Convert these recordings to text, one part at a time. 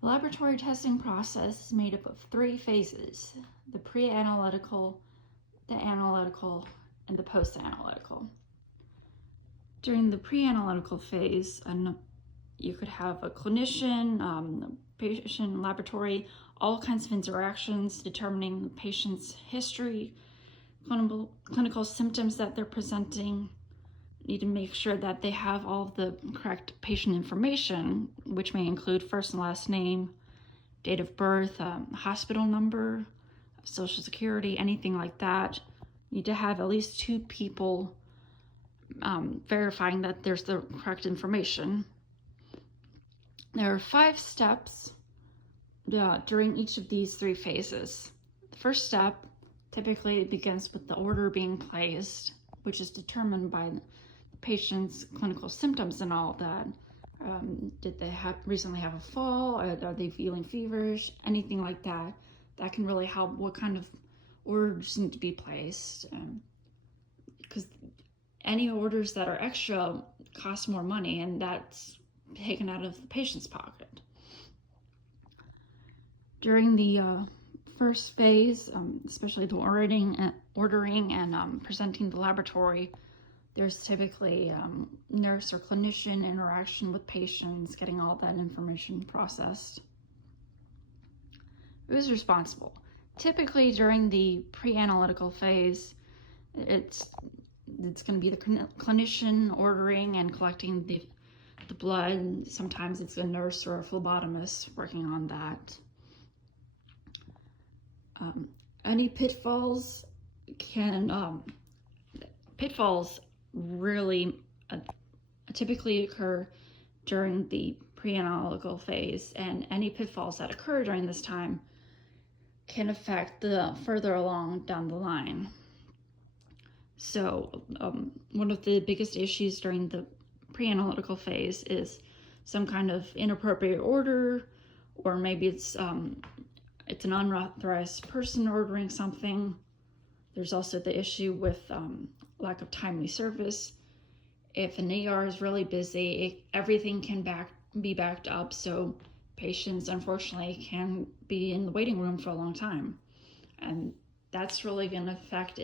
The laboratory testing process is made up of 3 phases: the pre-analytical, the analytical, and the post-analytical. During the pre-analytical phase, you could have a clinician, patient, laboratory, all kinds of interactions determining the patient's history, clinical symptoms that they're presenting. Need to make sure that they have all of the correct patient information, which may include first and last name, date of birth, hospital number, social security, anything like that. You need to have at least 2 people verifying that there's the correct information. There are 5 steps during each of these 3 phases. The first step typically begins with the order being placed, which is determined by the patient's clinical symptoms and all that. Did they recently have a fall? Are they feeling feverish? Anything like that. That can really help what kind of orders need to be placed. Because any orders that are extra cost more money, and that's taken out of the patient's pocket. During the first phase, especially the ordering and presenting the laboratory, there's typically nurse or clinician interaction with patients, getting all that information processed. Who's responsible? Typically during the pre-analytical phase, it's going to be the clinician ordering and collecting the blood. Sometimes it's a nurse or a phlebotomist working on that. Any pitfalls really typically occur during the pre-analytical phase, and any pitfalls that occur during this time can affect the further along down the line. So one of the biggest issues during the pre-analytical phase is some kind of inappropriate order, or maybe it's an unauthorized person ordering something. There's also the issue with lack of timely service. If an ER is really busy, everything can be backed up, so patients unfortunately can be in the waiting room for a long time, and that's really going to affect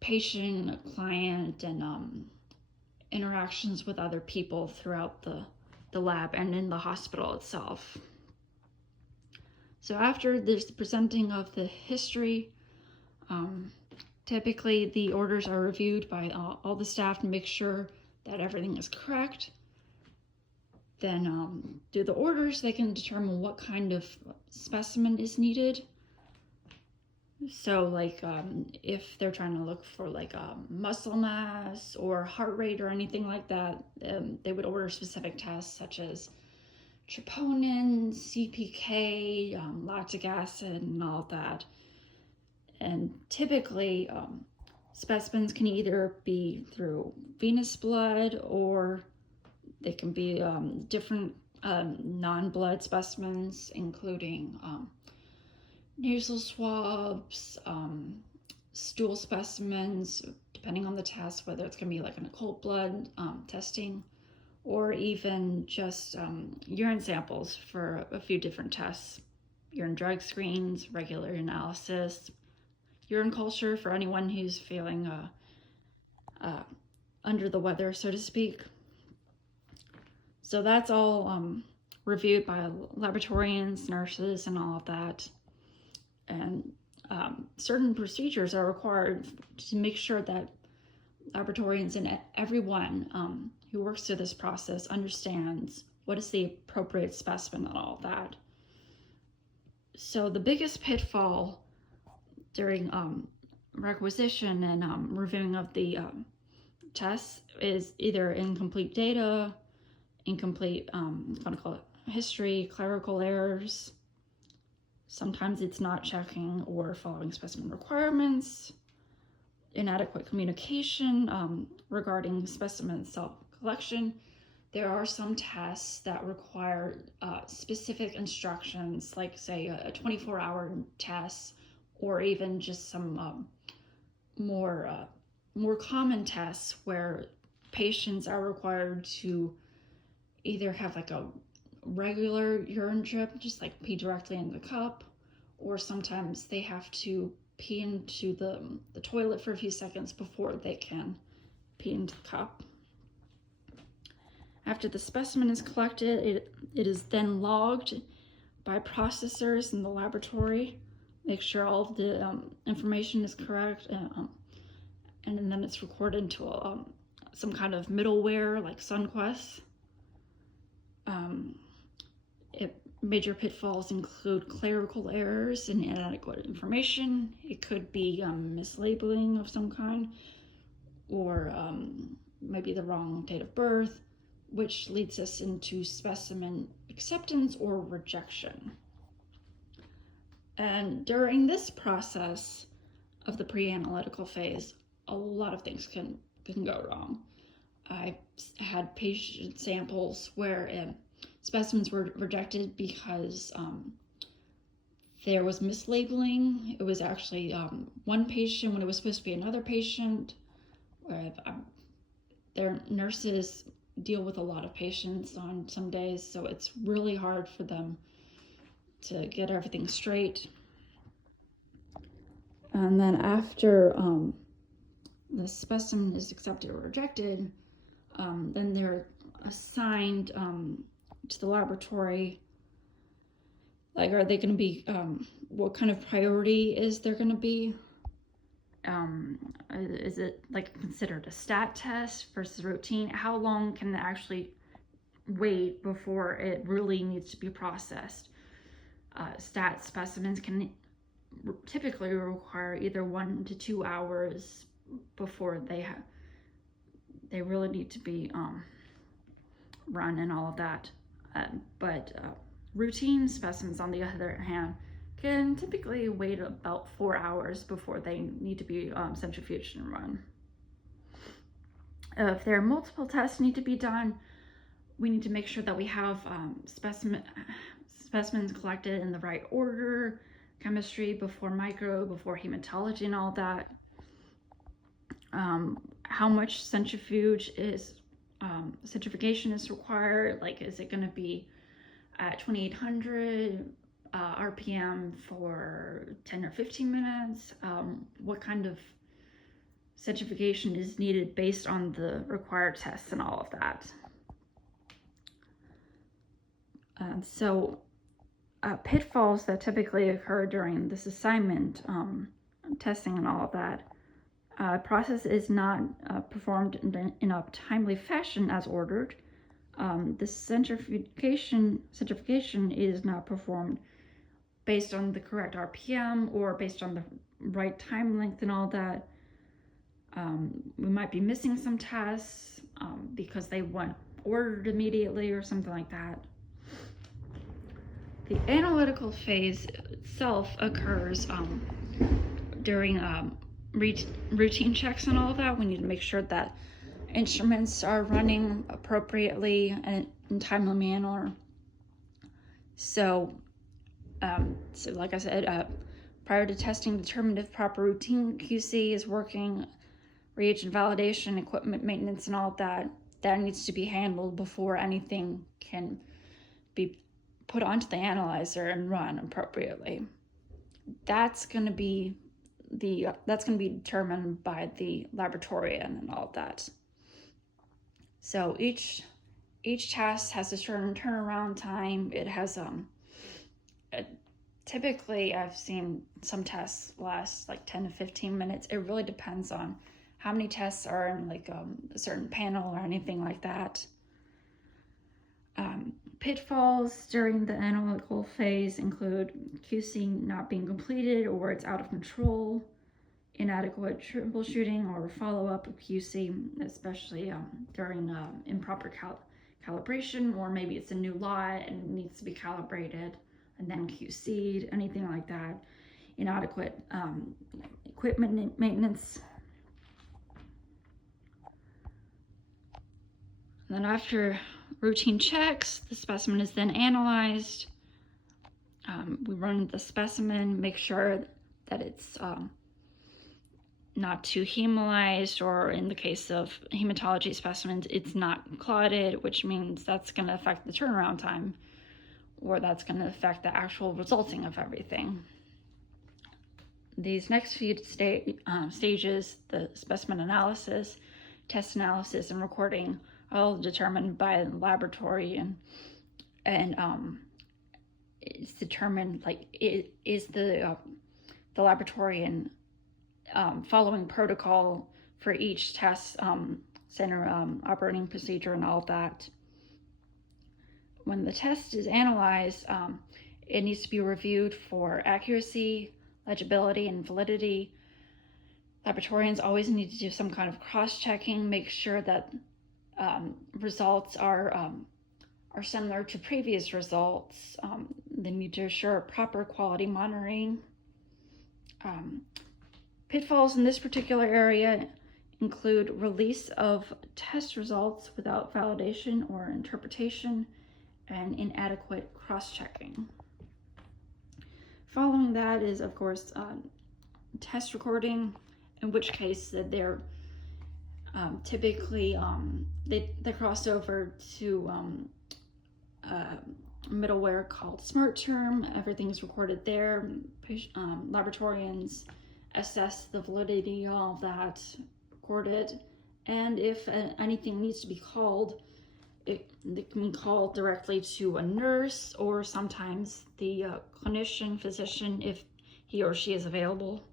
patient, client, and interactions with other people throughout the lab and in the hospital itself. So after there's the presenting of the history, typically the orders are reviewed by all the staff to make sure that everything is correct. Then do the orders, they can determine what kind of specimen is needed. So like if they're trying to look for like muscle mass or heart rate or anything like that, they would order specific tests such as troponin, CPK, lactic acid, and all of that. And typically specimens can either be through venous blood, or they can be different non-blood specimens, including nasal swabs, stool specimens, depending on the test, whether it's going to be like an occult blood testing, or even just urine samples for a few different tests. Urine drug screens, regular analysis, urine culture for anyone who's feeling under the weather, so to speak. So that's all reviewed by laboratorians, nurses, and all of that. And certain procedures are required to make sure that laboratorians and everyone who works through this process understands what is the appropriate specimen and all that. So the biggest pitfall during requisition and reviewing of the tests is either incomplete data, incomplete clinical history, clerical errors. Sometimes it's not checking or following specimen requirements, inadequate communication regarding specimen self-collection. There are some tests that require specific instructions, like say a 24-hour test, or even just some more common tests where patients are required to either have like a regular urine drip, just like pee directly in the cup, or sometimes they have to pee into the toilet for a few seconds before they can pee into the cup. After the specimen is collected, it is then logged by processors in the laboratory, make sure all of the information is correct, and then it's recorded into some kind of middleware like SunQuest. Major pitfalls include clerical errors and inadequate information. It could be mislabeling of some kind, or maybe the wrong date of birth, which leads us into specimen acceptance or rejection. And during this process of the pre-analytical phase, a lot of things can go wrong. I had patient samples where specimens were rejected because there was mislabeling. It was actually one patient when it was supposed to be another patient. Where their nurses deal with a lot of patients on some days, so it's really hard for them to get everything straight. And then after the specimen is accepted or rejected, then they're assigned to the laboratory. Like, are they going to be, what kind of priority is there going to be? Is it like considered a stat test versus routine? How long can it actually wait before it really needs to be processed? Stat specimens can typically require either 1 to 2 hours before they really need to be run and all of that. But routine specimens, on the other hand, can typically wait about 4 hours before they need to be centrifuged and run. If there are multiple tests need to be done, we need to make sure that we have specimens collected in the right order, chemistry before micro, before hematology and all that. How much centrifugation is required? Like, is it going to be at 2800 RPM for 10 or 15 minutes? What kind of centrifugation is needed based on the required tests and all of that? So pitfalls that typically occur during this assignment, testing and all of that. Process is not performed in a timely fashion as ordered. The centrifugation is not performed based on the correct RPM or based on the right time length and all that. We might be missing some tests because they weren't ordered immediately or something like that. The analytical phase itself occurs during routine checks and all that. We need to make sure that instruments are running appropriately and in timely manner. So like I said, prior to testing, determine if proper routine QC is working, reagent validation, equipment maintenance, and all that needs to be handled before anything can be put onto the analyzer and run appropriately. That's going to be determined by the laboratorian and all of that. So each test has a certain turnaround time. It has typically I've seen some tests last like 10 to 15 minutes. It really depends on how many tests are in like a certain panel or anything like that. Pitfalls during the analytical phase include QC not being completed or it's out of control, inadequate troubleshooting or follow-up of QC, especially during improper calibration, or maybe it's a new lot and it needs to be calibrated and then QC'd, anything like that. Inadequate equipment maintenance. And then after routine checks, the specimen is then analyzed. We run the specimen, make sure that it's not too hemolyzed, or in the case of hematology specimens, it's not clotted, which means that's going to affect the turnaround time or that's going to affect the actual resulting of everything. These next few stages, the specimen analysis, test analysis, and recording, are all determined by the laboratory, and it's determined, like, is the laboratory following protocol for each test center operating procedure and all of that. When the test is analyzed, it needs to be reviewed for accuracy, legibility, and validity. Laboratorians always need to do some kind of cross-checking, make sure that results are similar to previous results. They need to assure proper quality monitoring. Pitfalls in this particular area include release of test results without validation or interpretation, and inadequate cross-checking. Following that is, of course, test recording, in which case they're typically they cross over to middleware called SmartTerm. Everything's recorded there. Laboratorians assess the validity of all of that recorded, and if anything needs to be called, it can be called directly to a nurse, or sometimes the clinician, physician, if he or she is available.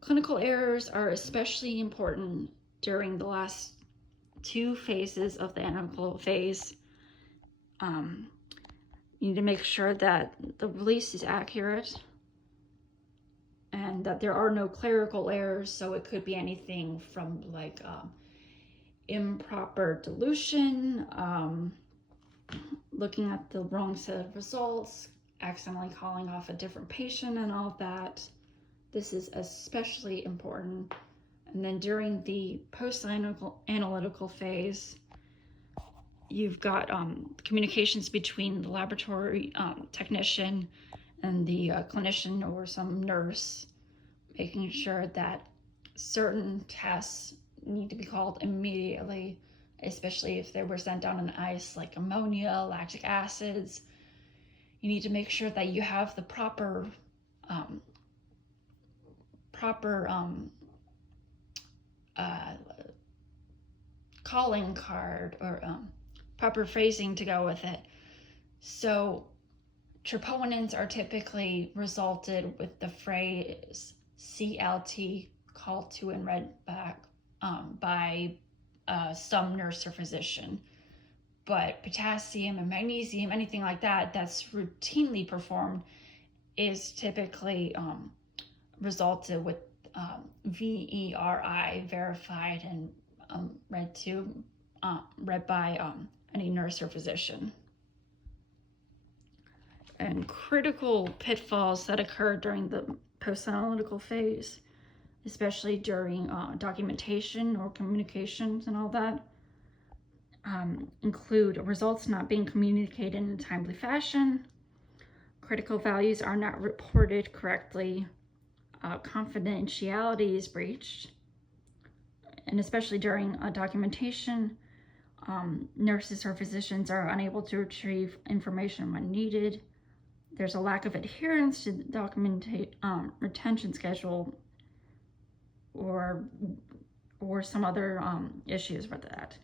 Clinical errors are especially important during the last two phases of the analytical phase. You need to make sure that the release is accurate and that there are no clerical errors. So it could be anything from like improper dilution, looking at the wrong set of results, accidentally calling off a different patient, and all of that. This is especially important. And then during the post-analytical phase, you've got communications between the laboratory technician and the clinician or some nurse, making sure that certain tests need to be called immediately, especially if they were sent down in ice, like ammonia, lactic acids. You need to make sure that you have the proper calling card, or proper phrasing to go with it. So troponins are typically resulted with the phrase CLT, called to and read back by some nurse or physician. But potassium and magnesium, anything like that that's routinely performed, is typically resulted with VERI, verified, and read by any nurse or physician. And critical pitfalls that occur during the post-analytical phase, especially during documentation or communications and all that, include results not being communicated in a timely fashion, critical values are not reported correctly, confidentiality is breached, and especially during documentation, nurses or physicians are unable to retrieve information when needed. There's a lack of adherence to the retention schedule, or some other issues with that.